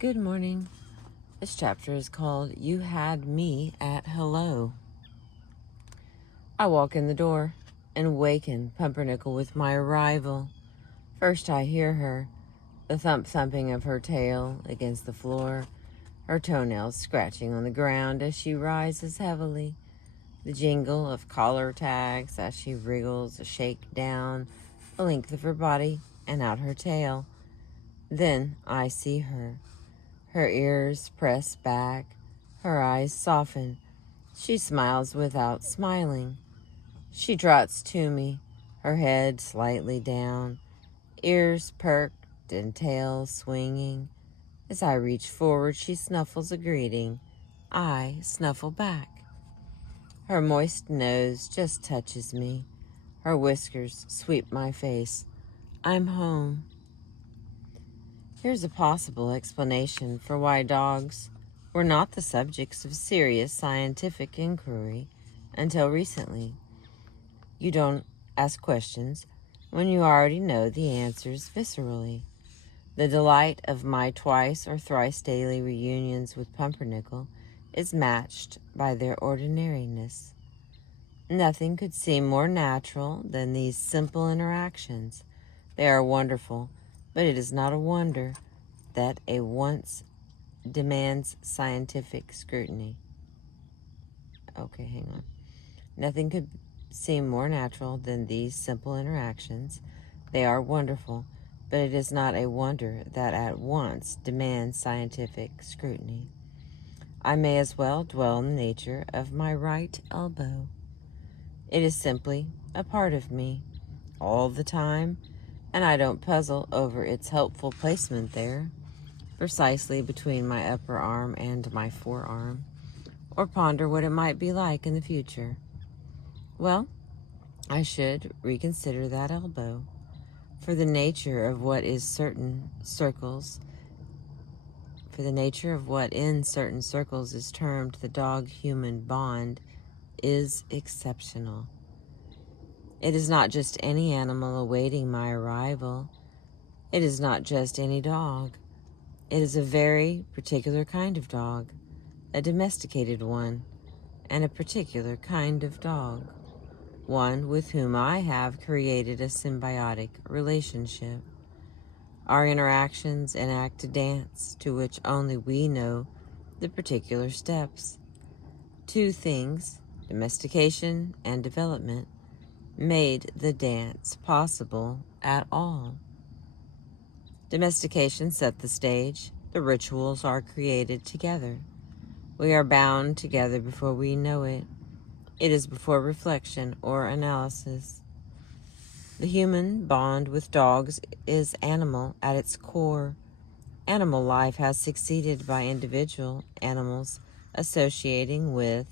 Good morning. This chapter is called You Had Me at Hello. I walk in the door and waken Pumpernickel with my arrival. First I hear her, the thump-thumping of her tail against the floor, her toenails scratching on the ground as she rises heavily, the jingle of collar tags as she wriggles a shake down the length of her body and out her tail. Then I see her. Her ears press back, her eyes soften. She smiles without smiling. She trots to me, her head slightly down, ears perked and tail swinging. As I reach forward, she snuffles a greeting. I snuffle back. Her moist nose just touches me. Her whiskers sweep my face. I'm home. Here's a possible explanation for why dogs were not the subjects of serious scientific inquiry until recently. You don't ask questions when you already know the answers viscerally. The delight of my twice or thrice daily reunions with Pumpernickel is matched by their ordinariness. Nothing could seem more natural than these simple interactions. They are wonderful, but it is not a wonder that a once demands scientific scrutiny. Okay, hang on. Nothing could seem more natural than these simple interactions. They are wonderful, but it is not a wonder that at once demands scientific scrutiny. I may as well dwell on the nature of my right elbow. It is simply a part of me all the time, and I don't puzzle over its helpful placement there, precisely between my upper arm and my forearm, or ponder what it might be like in the future. Well, I should reconsider that elbow, for the nature of what in certain circles is termed the dog-human bond is exceptional. It is not just any animal awaiting my arrival. It is not just any dog. It is a very particular kind of dog, a domesticated one, and a particular kind of dog, one with whom I have created a symbiotic relationship. Our interactions enact a dance to which only we know the particular steps. Two things, domestication and development, made the dance possible at all. Domestication set the stage. The rituals are created together. We are bound together before we know it. It is before reflection or analysis. The human bond with dogs is animal at its core. Animal life has succeeded by individual animals associating with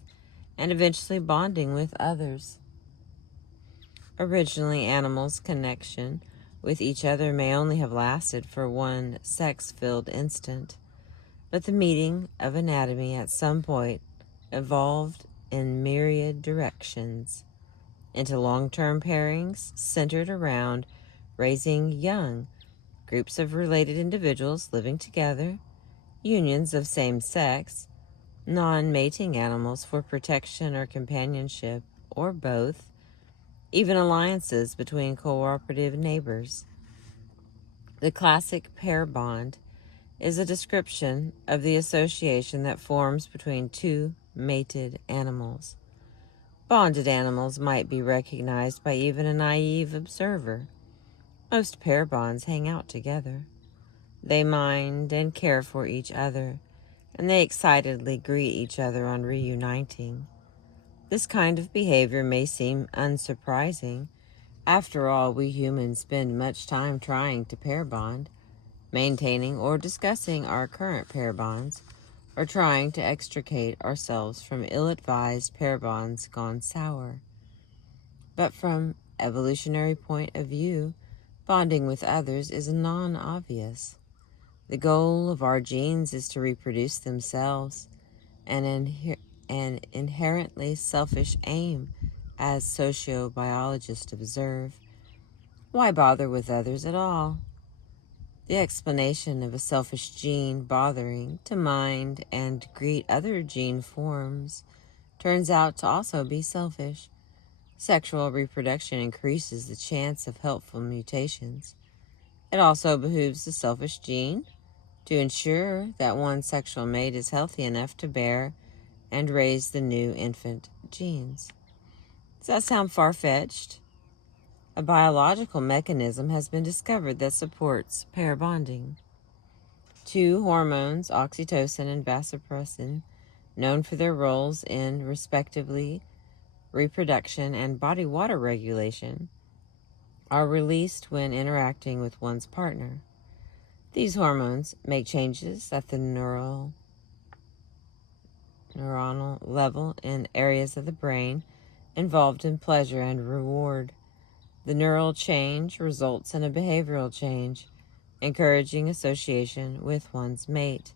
and eventually bonding with others. Originally, animals' connection with each other may only have lasted for one sex-filled instant, but the meeting of anatomy at some point evolved in myriad directions into long-term pairings centered around raising young, groups of related individuals living together, unions of same sex, non-mating animals for protection or companionship, or both, even alliances between cooperative neighbors. The classic pair bond is a description of the association that forms between two mated animals. Bonded animals might be recognized by even a naive observer. Most pair bonds hang out together. They mind and care for each other, and they excitedly greet each other on reuniting. This kind of behavior may seem unsurprising. After all, we humans spend much time trying to pair bond, maintaining or discussing our current pair bonds, or trying to extricate ourselves from ill-advised pair bonds gone sour. But from evolutionary point of view, bonding with others is non-obvious. The goal of our genes is to reproduce themselves, an inherently selfish aim, as sociobiologists observe. Why bother with others at all? The explanation of a selfish gene bothering to mind and greet other gene forms turns out to also be selfish. Sexual reproduction increases the chance of helpful mutations. It also behooves the selfish gene to ensure that one sexual mate is healthy enough to bear and raise the new infant genes. Does that sound far-fetched? A biological mechanism has been discovered that supports pair bonding. Two hormones, oxytocin and vasopressin, known for their roles in, respectively, reproduction and body water regulation, are released when interacting with one's partner. These hormones make changes at the neuronal level in areas of the brain involved in pleasure and reward. The neural change results in a behavioral change, encouraging association with one's mate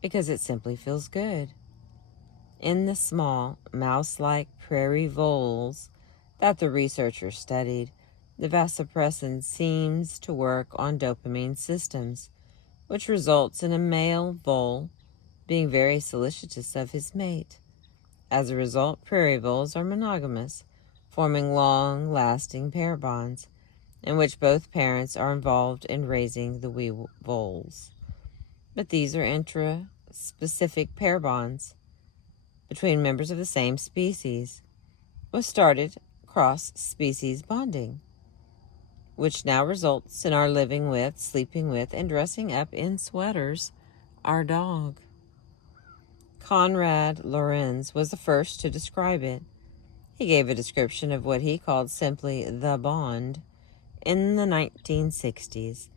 because it simply feels good. In the small, mouse-like prairie voles that the researchers studied, the vasopressin seems to work on dopamine systems, which results in a male vole being very solicitous of his mate. As a result, prairie voles are monogamous, forming long-lasting pair bonds in which both parents are involved in raising the wee voles. But these are intra-specific pair bonds between members of the same species, was started cross-species bonding, which now results in our living with, sleeping with, and dressing up in sweaters our dog. Konrad Lorenz was the first to describe it. He gave a description of what he called simply the bond in the 1960s,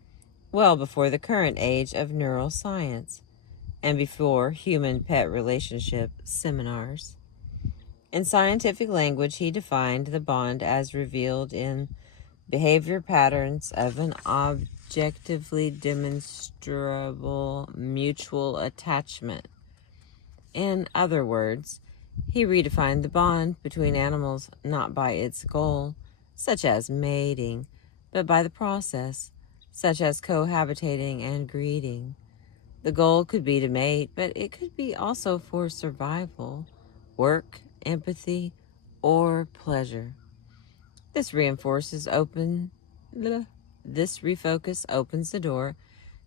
well before the current age of neuroscience and before human-pet relationship seminars. In scientific language, he defined the bond as revealed in behavior patterns of an objectively demonstrable mutual attachment. In other words, he redefined the bond between animals not by its goal, such as mating, but by the process, such as cohabitating and breeding. The goal could be to mate, but it could be also for survival, work, empathy, or pleasure. This refocus opens the door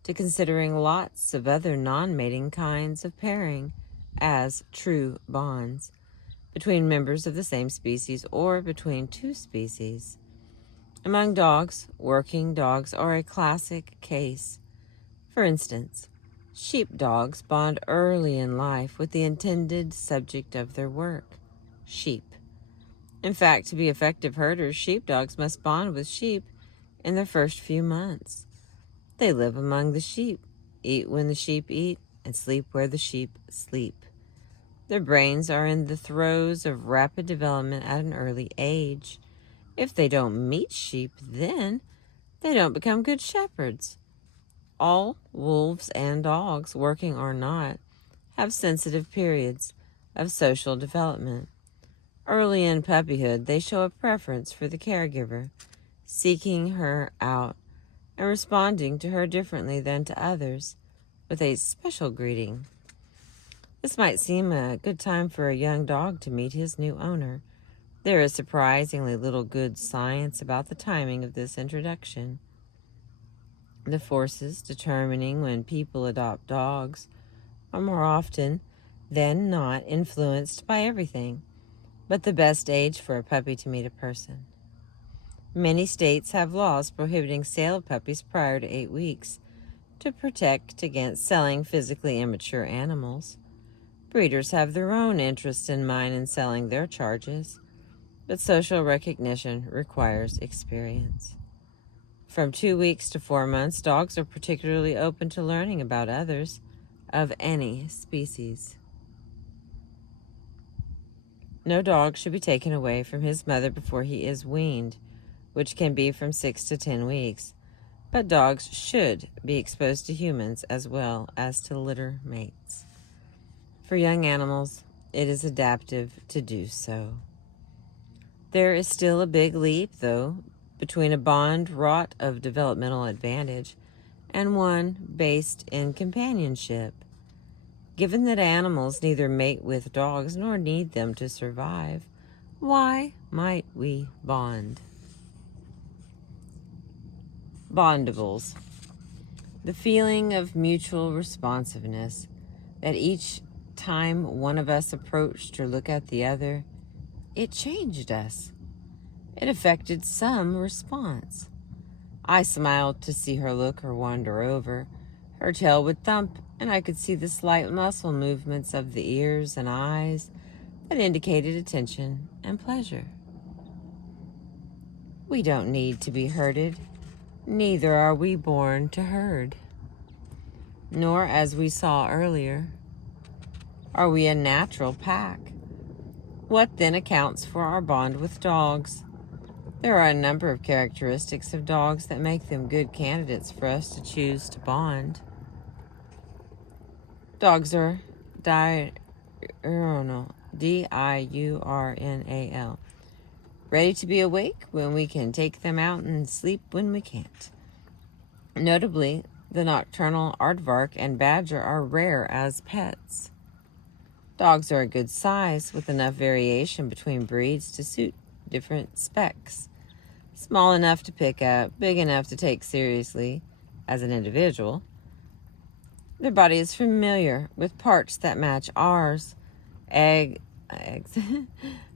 to considering lots of other non-mating kinds of pairing as true bonds between members of the same species or between two species. Among dogs, working dogs are a classic case. For instance, sheepdogs bond early in life with the intended subject of their work, sheep. In fact, to be effective herders, sheepdogs must bond with sheep in their first few months. They live among the sheep, eat when the sheep eat, and sleep where the sheep sleep. Their brains are in the throes of rapid development at an early age. If they don't meet sheep then, they don't become good shepherds. All wolves and dogs, working or not, have sensitive periods of social development. Early in puppyhood, they show a preference for the caregiver, seeking her out and responding to her differently than to others, with a special greeting. This might seem a good time for a young dog to meet his new owner. There is surprisingly little good science about the timing of this introduction. The forces determining when people adopt dogs are more often than not influenced by everything but the best age for a puppy to meet a person. Many states have laws prohibiting sale of puppies prior to 8 weeks to protect against selling physically immature animals. Breeders have their own interests in mind in selling their charges, but social recognition requires experience. From 2 weeks to 4 months, dogs are particularly open to learning about others of any species. No dog should be taken away from his mother before he is weaned, which can be from 6 to 10 weeks, but dogs should be exposed to humans as well as to litter mates. For young animals, it is adaptive to do so. There is still a big leap, though, between a bond wrought of developmental advantage and one based in companionship. Given that animals neither mate with dogs nor need them to survive, why might we bond? Bondables. The feeling of mutual responsiveness that each time one of us approached or looked at the other, it changed us. It affected some response. I smiled to see her look or wander over. Her tail would thump, and I could see the slight muscle movements of the ears and eyes that indicated attention and pleasure. We don't need to be herded. Neither are we born to herd. Nor, as we saw earlier, are we a natural pack. What then accounts for our bond with dogs? There are a number of characteristics of dogs that make them good candidates for us to choose to bond. Dogs are diurnal, D-I-U-R-N-A-L, ready to be awake when we can take them out and sleep when we can't. Notably, the nocturnal aardvark and badger are rare as pets. Dogs are a good size with enough variation between breeds to suit different specs. Small enough to pick up, big enough to take seriously as an individual. Their body is familiar with parts that match ours. Eggs,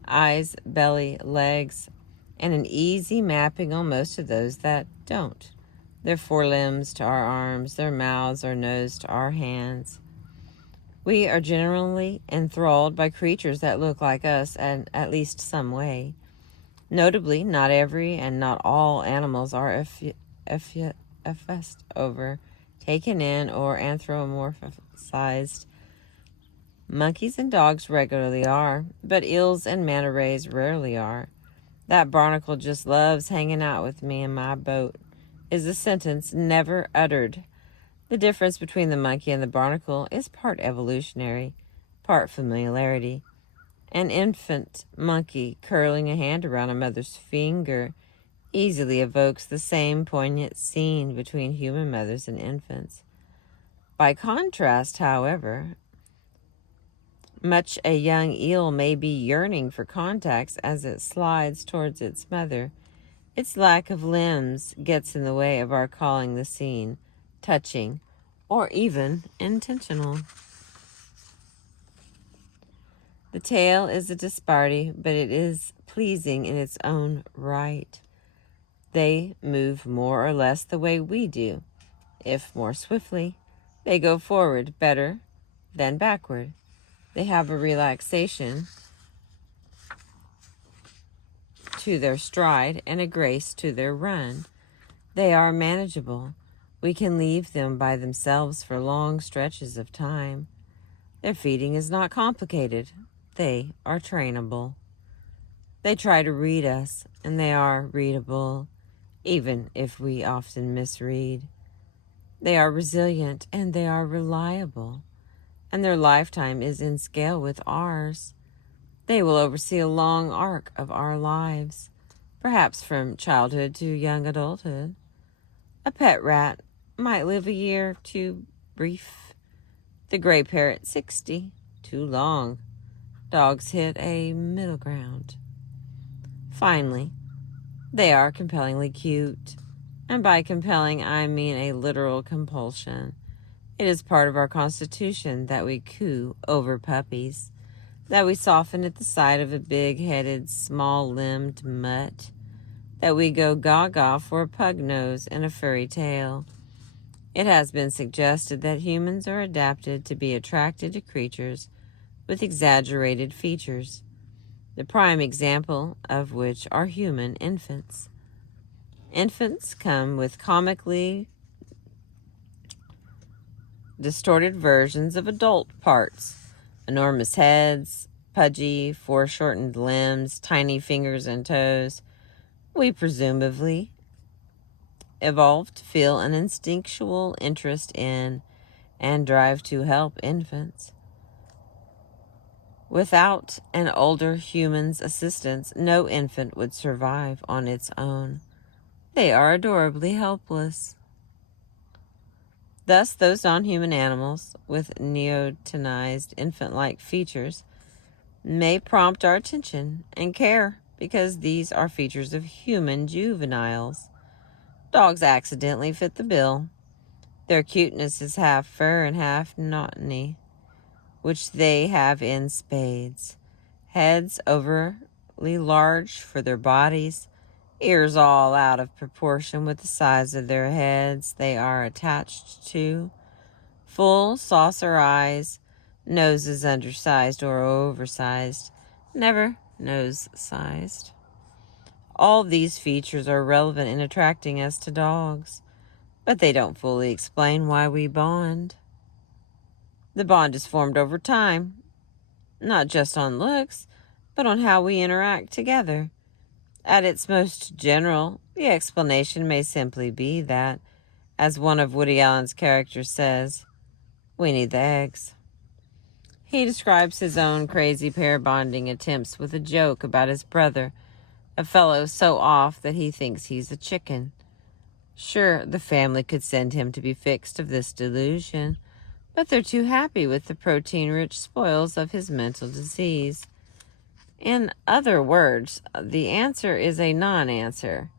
eyes, belly, legs, and an easy mapping on most of those that don't. Their forelimbs to our arms, their mouths or nose to our hands. We are generally enthralled by creatures that look like us in at least some way. Notably, not every and not all animals are obsessed over, taken in, or anthropomorphized. Monkeys and dogs regularly are, but eels and manta rays rarely are. That barnacle just loves hanging out with me in my boat is a sentence never uttered. The difference between the monkey and the barnacle is part evolutionary, part familiarity. An infant monkey curling a hand around a mother's finger easily evokes the same poignant scene between human mothers and infants. By contrast, however, much a young eel may be yearning for contacts as it slides towards its mother, its lack of limbs gets in the way of our calling the scene touching or even intentional. The tale is a disparity, but it is pleasing in its own right. They move more or less the way we do. If more swiftly, they go forward better than backward. They have a relaxation to their stride and a grace to their run. They are manageable. We can leave them by themselves for long stretches of time. Their feeding is not complicated. They are trainable. They try to read us, and they are readable, even if we often misread. They are resilient, and they are reliable, and their lifetime is in scale with ours. They will oversee a long arc of our lives, perhaps from childhood to young adulthood. A pet rat might live a year too brief. The gray parrot 60, too long. Dogs hit a middle ground. Finally, they are compellingly cute. And by compelling, I mean a literal compulsion. It is part of our constitution that we coo over puppies, that we soften at the sight of a big-headed, small-limbed mutt, that we go gaga for a pug nose and a furry tail. It has been suggested that humans are adapted to be attracted to creatures with exaggerated features, the prime example of which are human infants. Infants come with comically distorted versions of adult parts, enormous heads, pudgy, foreshortened limbs, tiny fingers and toes. We presumably evolved to feel an instinctual interest in and drive to help infants. Without an older human's assistance, no infant would survive on its own. They are adorably helpless. Thus, those non-human animals with neotenized infant-like features may prompt our attention and care because these are features of human juveniles. Dogs accidentally fit the bill. Their cuteness is half fur and half monotony, which they have in spades. Heads overly large for their bodies, ears all out of proportion with the size of their heads they are attached to, full saucer eyes, noses undersized or oversized, never nose-sized. All these features are relevant in attracting us to dogs, but they don't fully explain why we bond. The bond is formed over time, not just on looks, but on how we interact together. At its most general, the explanation may simply be that, as one of Woody Allen's characters says, we need the eggs. He describes his own crazy pair bonding attempts with a joke about his brother, a fellow so off that he thinks he's a chicken. Sure, the family could send him to be fixed of this delusion, but they're too happy with the protein-rich spoils of his mental disease. In other words, the answer is a non-answer.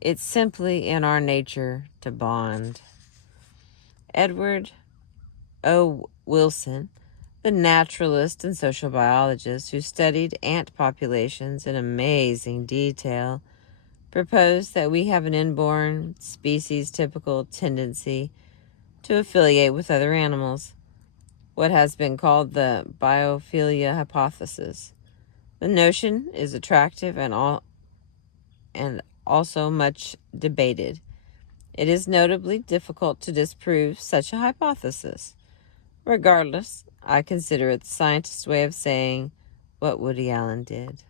It's simply in our nature to bond. Edward O. Wilson, the naturalist and social biologist who studied ant populations in amazing detail, proposed that we have an inborn, species-typical tendency to affiliate with other animals, what has been called the biophilia hypothesis. The notion is attractive and also much debated. It is notably difficult to disprove such a hypothesis. Regardless, I consider it the scientist's way of saying what Woody Allen did.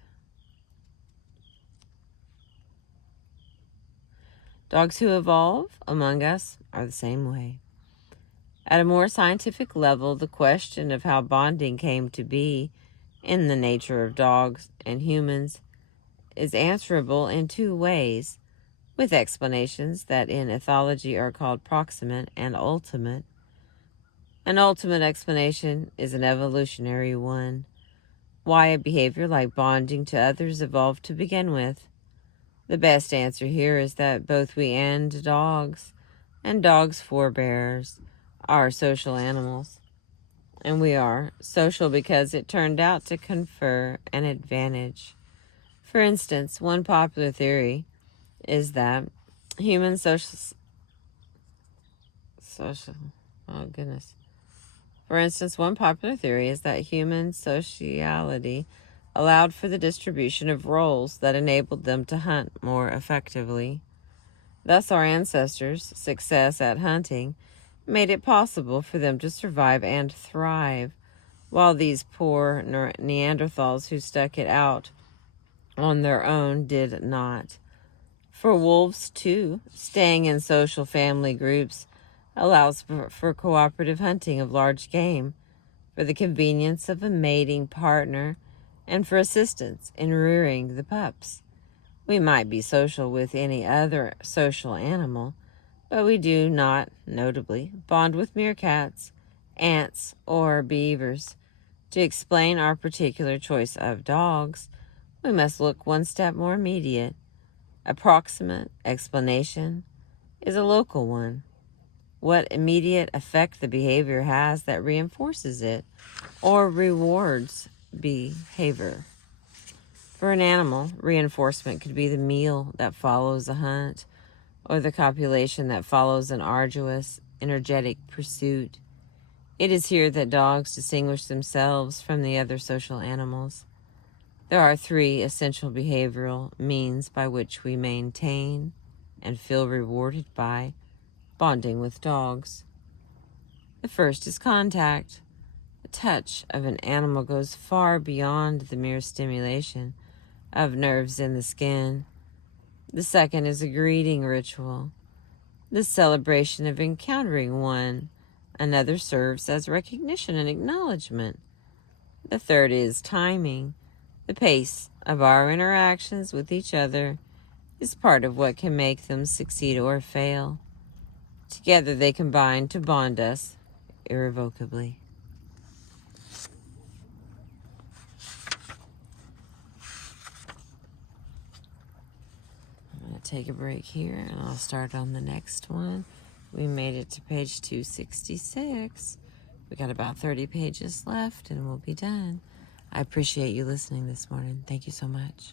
Dogs who evolve among us are the same way. At a more scientific level, the question of how bonding came to be in the nature of dogs and humans is answerable in two ways, with explanations that in ethology are called proximate and ultimate. An ultimate explanation is an evolutionary one, why a behavior like bonding to others evolved to begin with. The best answer here is that both we and dogs forebears are social animals. And we are social because it turned out to confer an advantage. For instance, one popular theory is that human one popular theory is that human sociality allowed for the distribution of roles that enabled them to hunt more effectively. Thus, our ancestors' success at hunting made it possible for them to survive and thrive, while these poor Neanderthals who stuck it out on their own did not. For wolves, too, staying in social family groups allows for cooperative hunting of large game, for the convenience of a mating partner, and for assistance in rearing the pups. We might be social with any other social animal, but we do not, notably, bond with meerkats, ants, or beavers. To explain our particular choice of dogs, we must look one step more immediate. A proximate explanation is a local one. What immediate effect the behavior has that reinforces it or rewards behavior. For an animal, reinforcement could be the meal that follows a hunt, or the copulation that follows an arduous, energetic pursuit. It is here that dogs distinguish themselves from the other social animals. There are three essential behavioral means by which we maintain and feel rewarded by bonding with dogs. The first is contact. The touch of an animal goes far beyond the mere stimulation of nerves in the skin. The second is a greeting ritual, the celebration of encountering one. Another serves as recognition and acknowledgement. The third is timing. The pace of our interactions with each other is part of what can make them succeed or fail. Together they combine to bond us irrevocably. I'm going to take a break here and I'll start on the next one. We made it to page 266. We got about 30 pages left and we'll be done. I appreciate you listening this morning. Thank you so much.